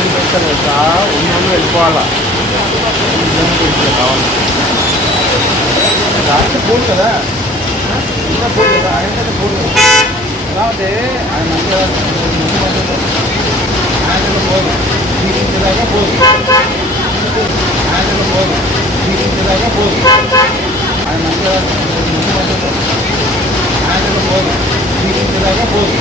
ఏం చేస్తారు తెలుసా, ఉన్నోళ్ళు వెళ్ళిపోవాలా కావాలి రాత్రి పోదు కదా, ఇంకా పోదు కదా, ఆయన పోదు కాకపోతే ఆయన మంచిగా ఆయనలో పోదు తీసించేదాకా పోదు, ఆయనలో పోదు తీసించేదాకా పోదు, ఆయన మంచిగా ఆయనలో పోదు తీసించేదాకా పోదు.